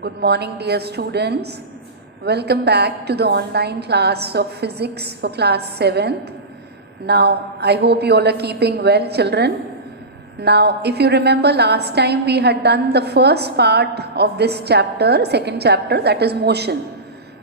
Good morning, dear students. Welcome back to the online class of physics for class 7th. Now, I hope you all are keeping well, children. Now, if you remember last time we had done the first part of this chapter, second chapter, that is motion.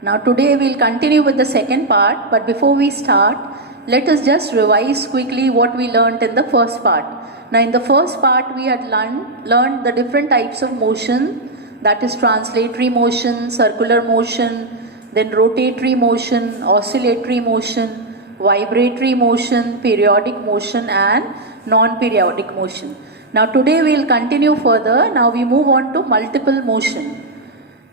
Now, today we'll continue with the second part, but before we start, let us just revise quickly what we learned in the first part. Now, in the first part, we had learned the different types of motion, that is translatory motion, circular motion, then rotatory motion, oscillatory motion, vibratory motion, periodic motion and non-periodic motion. Now today we will continue further. Now we move on to multiple motion.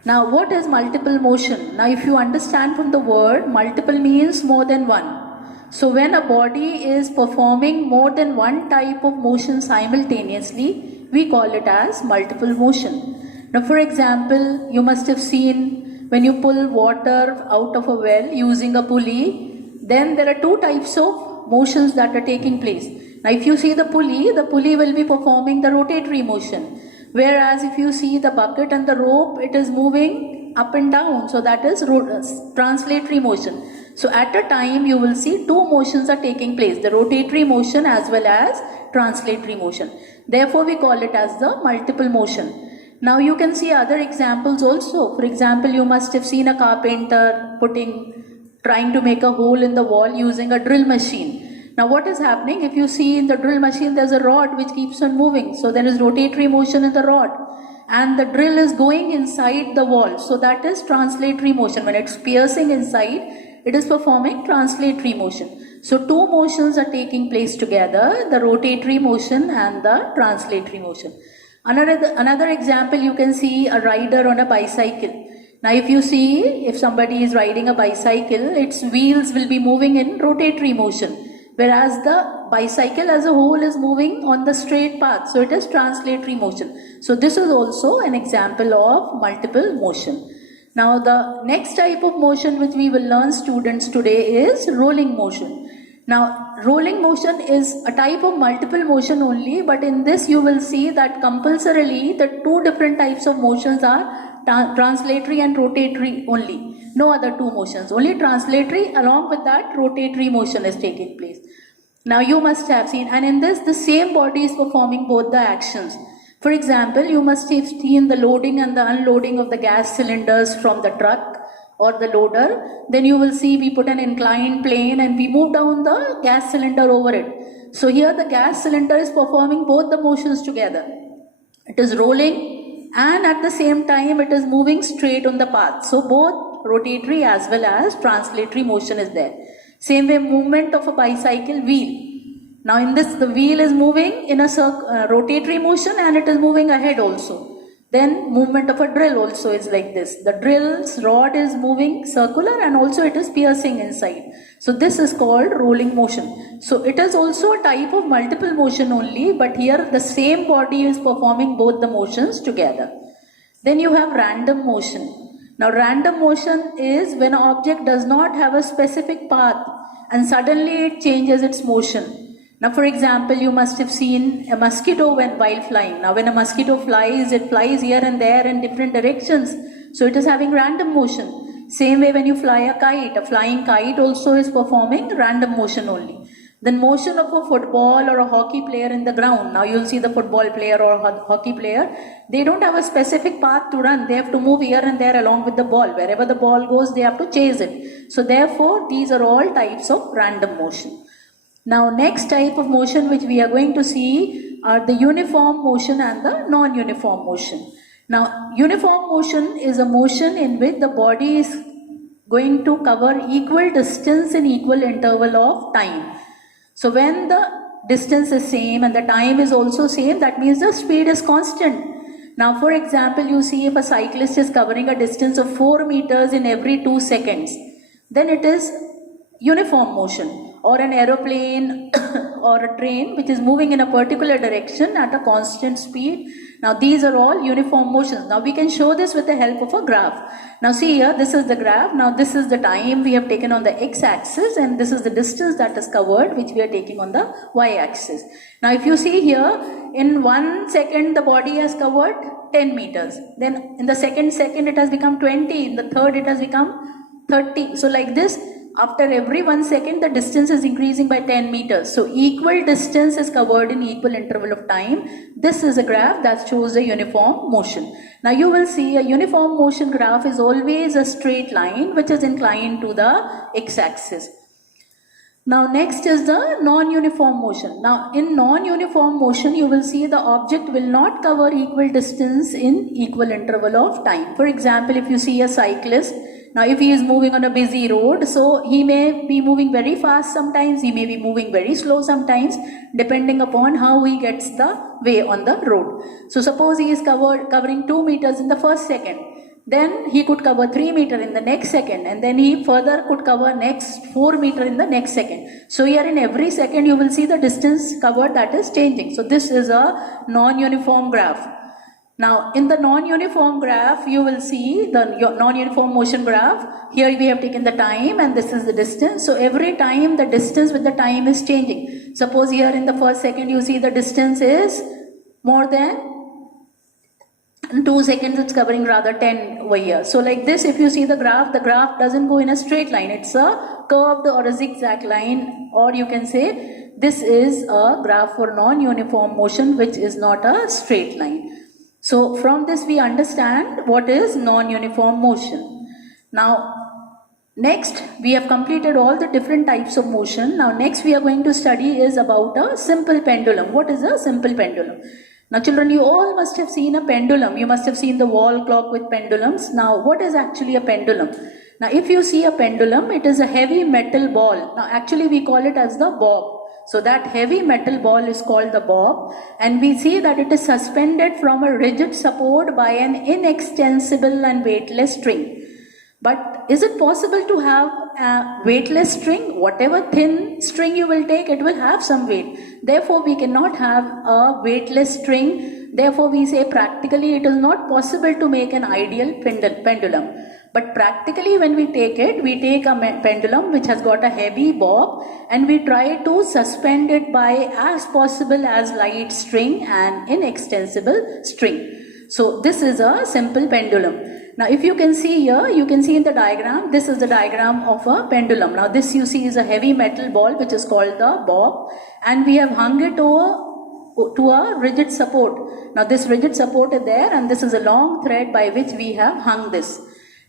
Now what is multiple motion? Now if you understand from the word, multiple means more than one. So when a body is performing more than one type of motion simultaneously, we call it as multiple motion. Now for example, you must have seen when you pull water out of a well using a pulley, then there are two types of motions that are taking place. Now if you see the pulley will be performing the rotatory motion. Whereas if you see the bucket and the rope, it is moving up and down. So that is translatory motion. So at a time you will see two motions are taking place, the rotatory motion as well as translatory motion. Therefore we call it as the multiple motion. Now you can see other examples also. For example, you must have seen a carpenter trying to make a hole in the wall using a drill machine. Now what is happening? If you see in the drill machine, there's a rod which keeps on moving. So there is rotatory motion in the rod. And the drill is going inside the wall. So that is translatory motion. When it's piercing inside, it is performing translatory motion. So two motions are taking place together, the rotatory motion and the translatory motion. Another example, you can see a rider on a bicycle. Now if you see, if somebody is riding a bicycle, its wheels will be moving in rotatory motion, whereas the bicycle as a whole is moving on the straight path. So it is translatory motion. So this is also an example of multiple motion. Now the next type of motion which we will learn, students, today is rolling motion. Now rolling motion is a type of multiple motion only, but in this you will see that compulsorily the two different types of motions are translatory and rotatory only. No other two motions, only translatory, along with that rotatory motion is taking place. Now you must have seen, and in this the same body is performing both the actions. For example, you must have seen the loading and the unloading of the gas cylinders from the truck or the loader. Then you will see we put an inclined plane and we move down the gas cylinder over it. So here the gas cylinder is performing both the motions together. It is rolling and at the same time it is moving straight on the path. So both rotatory as well as translatory motion is there. Same way, movement of a bicycle wheel. Now in this the wheel is moving in a rotatory motion and it is moving ahead also. Then movement of a drill also is like this. The drill's rod is moving circular and also it is piercing inside. So this is called rolling motion. So it is also a type of multiple motion only, but here the same body is performing both the motions together. Then you have random motion. Now random motion is when an object does not have a specific path and suddenly it changes its motion. Now for example, you must have seen a mosquito while flying. Now when a mosquito flies, it flies here and there in different directions. So it is having random motion. Same way when you fly a kite, a flying kite also is performing random motion only. Then motion of a football or a hockey player in the ground. Now you'll see the football player or hockey player. They don't have a specific path to run. They have to move here and there along with the ball. Wherever the ball goes, they have to chase it. So therefore, these are all types of random motion. Now next type of motion which we are going to see are the uniform motion and the non-uniform motion. Now uniform motion is a motion in which the body is going to cover equal distance in equal interval of time. So when the distance is same and the time is also same, that means the speed is constant. Now for example, you see if a cyclist is covering a distance of 4 meters in every 2 seconds, then it is uniform motion. Or an aeroplane or a train which is moving in a particular direction at a constant speed. Now these are all uniform motions. Now we can show this with the help of a graph. Now see here, this is the graph. Now this is the time we have taken on the x-axis, and this is the distance that is covered, which we are taking on the y-axis. Now if you see here, in 1 second the body has covered 10 meters. Then in the second it has become 20. In the third it has become 30. So like this, after every 1 second the distance is increasing by 10 meters. So equal distance is covered in equal interval of time. This is a graph that shows a uniform motion. Now you will see a uniform motion graph is always a straight line which is inclined to the x-axis. Now next is the non-uniform motion. Now in non-uniform motion you will see the object will not cover equal distance in equal interval of time. For example, if you see a cyclist, now if he is moving on a busy road, so he may be moving very fast sometimes, he may be moving very slow sometimes, depending upon how he gets the way on the road. So suppose he is covering 2 meters in the first second. Then he could cover 3 meters in the next second, and then he further could cover next 4 meters in the next second. So here in every second you will see the distance covered that is changing. So this is a non-uniform graph. Now in the non-uniform graph you will see the non-uniform motion graph. Here we have taken the time and this is the distance. So every time the distance with the time is changing. Suppose here in the first second you see the distance is more than 2 seconds, it's covering rather 10 over here. So like this, if you see the graph doesn't go in a straight line. It's a curved or a zigzag line, or you can say this is a graph for non-uniform motion which is not a straight line. So from this we understand what is non-uniform motion. Now next we have completed all the different types of motion. Now next we are going to study is about a simple pendulum. What is a simple pendulum? Now children, you all must have seen a pendulum. You must have seen the wall clock with pendulums. Now what is actually a pendulum? Now if you see a pendulum, it is a heavy metal ball. Now actually we call it as the bob. So that heavy metal ball is called the bob, and we see that it is suspended from a rigid support by an inextensible and weightless string. But is it possible to have a weightless string? Whatever thin string you will take, it will have some weight. Therefore, we cannot have a weightless string. Therefore, we say practically it is not possible to make an ideal pendulum. But practically when we take it, we take a pendulum which has got a heavy bob and we try to suspend it by as possible as light string and inextensible string. So this is a simple pendulum. Now if you can see here, you can see in the diagram, this is the diagram of a pendulum. Now this you see is a heavy metal ball which is called the bob, and we have hung it to a rigid support. Now this rigid support is there, and this is a long thread by which we have hung this.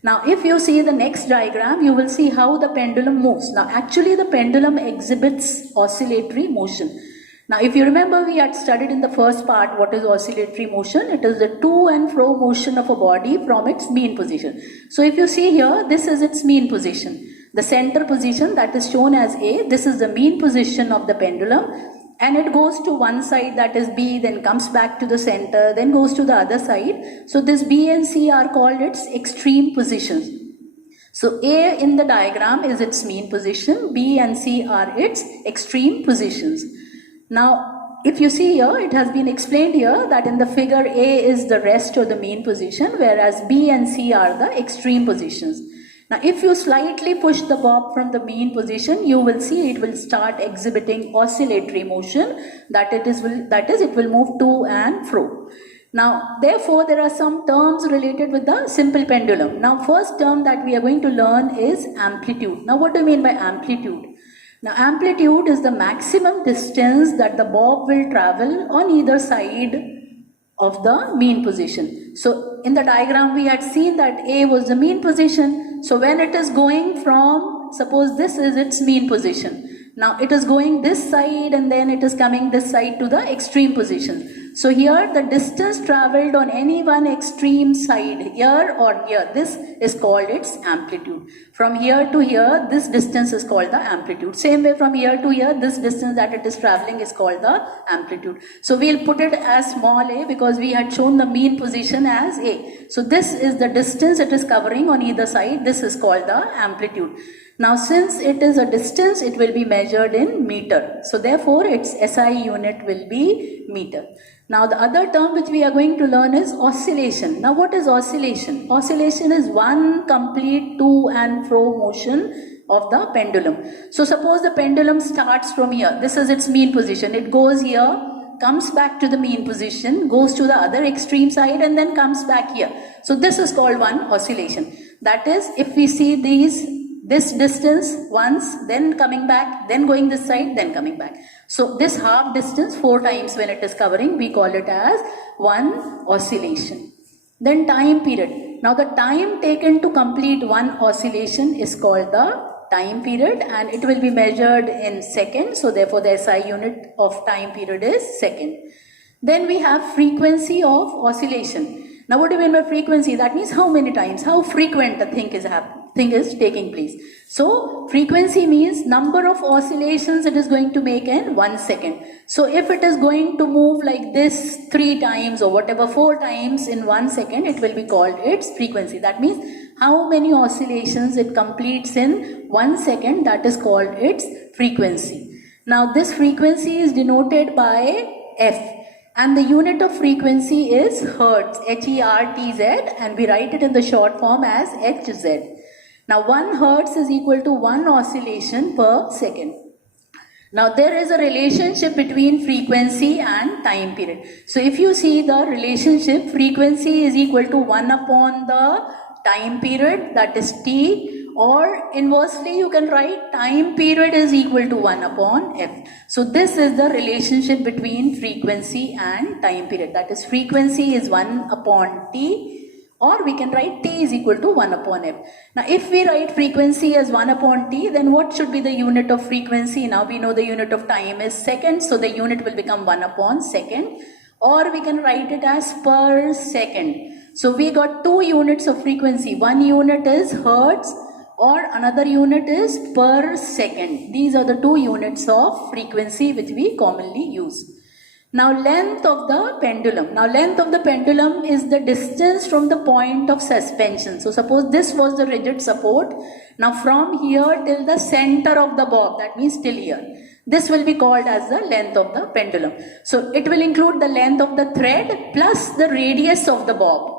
Now if you see the next diagram, you will see how the pendulum moves. Now actually the pendulum exhibits oscillatory motion. Now if you remember, we had studied in the first part what is oscillatory motion. It is the to and fro motion of a body from its mean position. So if you see here, this is its mean position. The center position that is shown as A, this is the mean position of the pendulum, and it goes to one side, that is B, then comes back to the center, then goes to the other side. So this B and C are called its extreme positions. So A in the diagram is its mean position, B and C are its extreme positions. Now if you see here, it has been explained here that in the figure A is the rest or the mean position, whereas B and C are the extreme positions. Now if you slightly push the bob from the mean position, you will see it will start exhibiting oscillatory motion, that is it will move to and fro. Now therefore there are some terms related with the simple pendulum. Now first term that we are going to learn is amplitude. Now what do you mean by amplitude? Now amplitude is the maximum distance that the bob will travel on either side of the mean position. So in the diagram we had seen that A was the mean position. So when it is going from, suppose this is its mean position. Now it is going this side and then it is coming this side to the extreme position. So here the distance traveled on any one extreme side, here or here, this is called its amplitude. From here to here, this distance is called the amplitude. Same way from here to here, this distance that it is traveling is called the amplitude. So we'll put it as small a because we had shown the mean position as A. So this is the distance it is covering on either side. This is called the amplitude. Now since it is a distance, it will be measured in meter. So therefore its SI unit will be meter. Now the other term which we are going to learn is oscillation. Now what is oscillation? Oscillation is one complete to and fro motion of the pendulum. So suppose the pendulum starts from here. This is its mean position. It goes here, comes back to the mean position, goes to the other extreme side and then comes back here. So this is called one oscillation. That is, if we see this distance once, then coming back, then going this side, then coming back. So this half distance 4 times when it is covering, we call it as one oscillation. Then time period. Now the time taken to complete one oscillation is called the time period and it will be measured in seconds. So therefore the SI unit of time period is second. Then we have frequency of oscillation. Now what do you mean by frequency? That means how many times, how frequent the thing is taking place. So frequency means number of oscillations it is going to make in 1 second. So if it is going to move like this 3 times or whatever 4 times in 1 second, it will be called its frequency. That means how many oscillations it completes in 1 second, that is called its frequency. Now this frequency is denoted by F. And the unit of frequency is Hertz, H-E-R-T-Z, and we write it in the short form as Hz. Now 1 Hertz is equal to 1 oscillation per second. Now there is a relationship between frequency and time period. So if you see the relationship, frequency is equal to 1 upon the time period, that is T, or inversely you can write time period is equal to 1 upon F. So this is the relationship between frequency and time period. That is, frequency is 1 upon T, or we can write T is equal to 1 upon F. Now if we write frequency as 1 upon T, then what should be the unit of frequency? Now we know the unit of time is second, so the unit will become 1 upon second, or we can write it as per second. So we got 2 units of frequency. One unit is Hertz, or another unit is per second. These are the 2 units of frequency which we commonly use. Now length of the pendulum. Now length of the pendulum is the distance from the point of suspension. So suppose this was the rigid support. Now from here till the center of the bob, that means till here, this will be called as the length of the pendulum. So it will include the length of the thread plus the radius of the bob,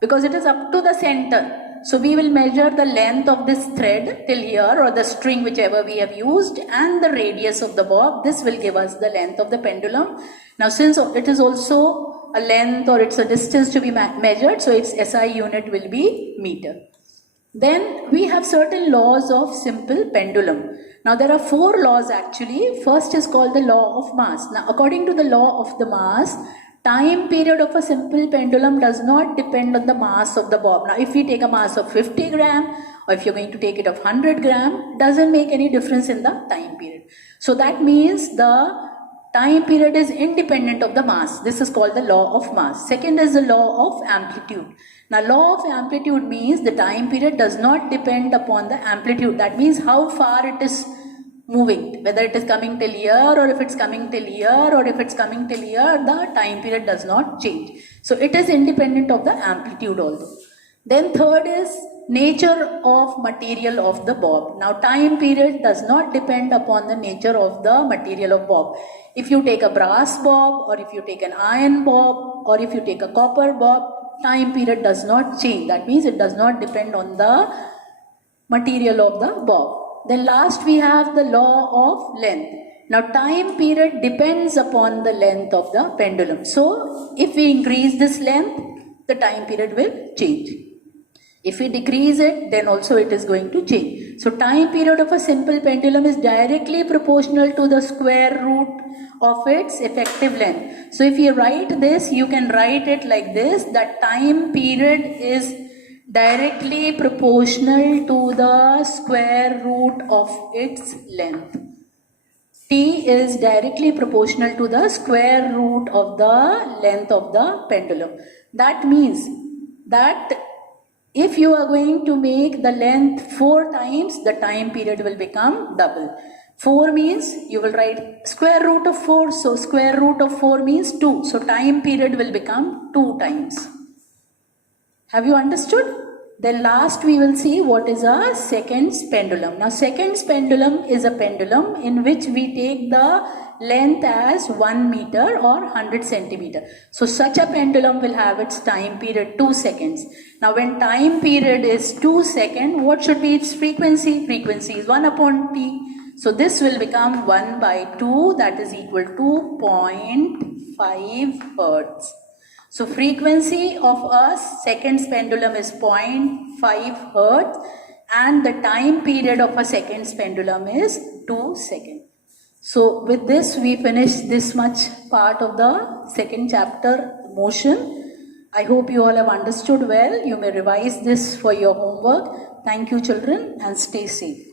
because it is up to the center. So we will measure the length of this thread till here, or the string whichever we have used, and the radius of the bob. This will give us the length of the pendulum. Now since it is also a length or it's a distance to be measured, so its SI unit will be meter. Then we have certain laws of simple pendulum. Now there are 4 laws actually. First is called the law of mass. Now according to the law of the mass, time period of a simple pendulum does not depend on the mass of the bob. Now if we take a mass of 50 gram, or if you're going to take it of 100 gram, doesn't make any difference in the time period. So that means the time period is independent of the mass. This is called the law of mass. Second is the law of amplitude. Now law of amplitude means the time period does not depend upon the amplitude. That means how far it is moving, whether it is coming till here, or if it's coming till here, or if it's coming till here, the time period does not change. So it is independent of the amplitude also. Then third is nature of material of the bob. Now time period does not depend upon the nature of the material of bob. If you take a brass bob, or if you take an iron bob, or if you take a copper bob, time period does not change. That means it does not depend on the material of the bob. Then last we have the law of length. Now time period depends upon the length of the pendulum. So if we increase this length, the time period will change. If we decrease it, then also it is going to change. So time period of a simple pendulum is directly proportional to the square root of its effective length. So if you write this, you can write it like this, that time period is directly proportional to the square root of its length. T is directly proportional to the square root of the length of the pendulum. That means that if you are going to make the length 4 times, the time period will become double. 4 means you will write square root of 4. So square root of 4 means 2. So time period will become 2 times. Have you understood? Then last we will see what is a seconds pendulum. Now seconds pendulum is a pendulum in which we take the length as 1 meter or 100 centimeter. So such a pendulum will have its time period 2 seconds. Now when time period is 2 seconds, what should be its frequency? Frequency is 1 upon t. So this will become 1 by 2, that is equal to 0.5 hertz. So frequency of a seconds pendulum is 0.5 hertz and the time period of a seconds pendulum is 2 seconds. So with this we finish this much part of the second chapter, motion. I hope you all have understood well. You may revise this for your homework. Thank you children and stay safe.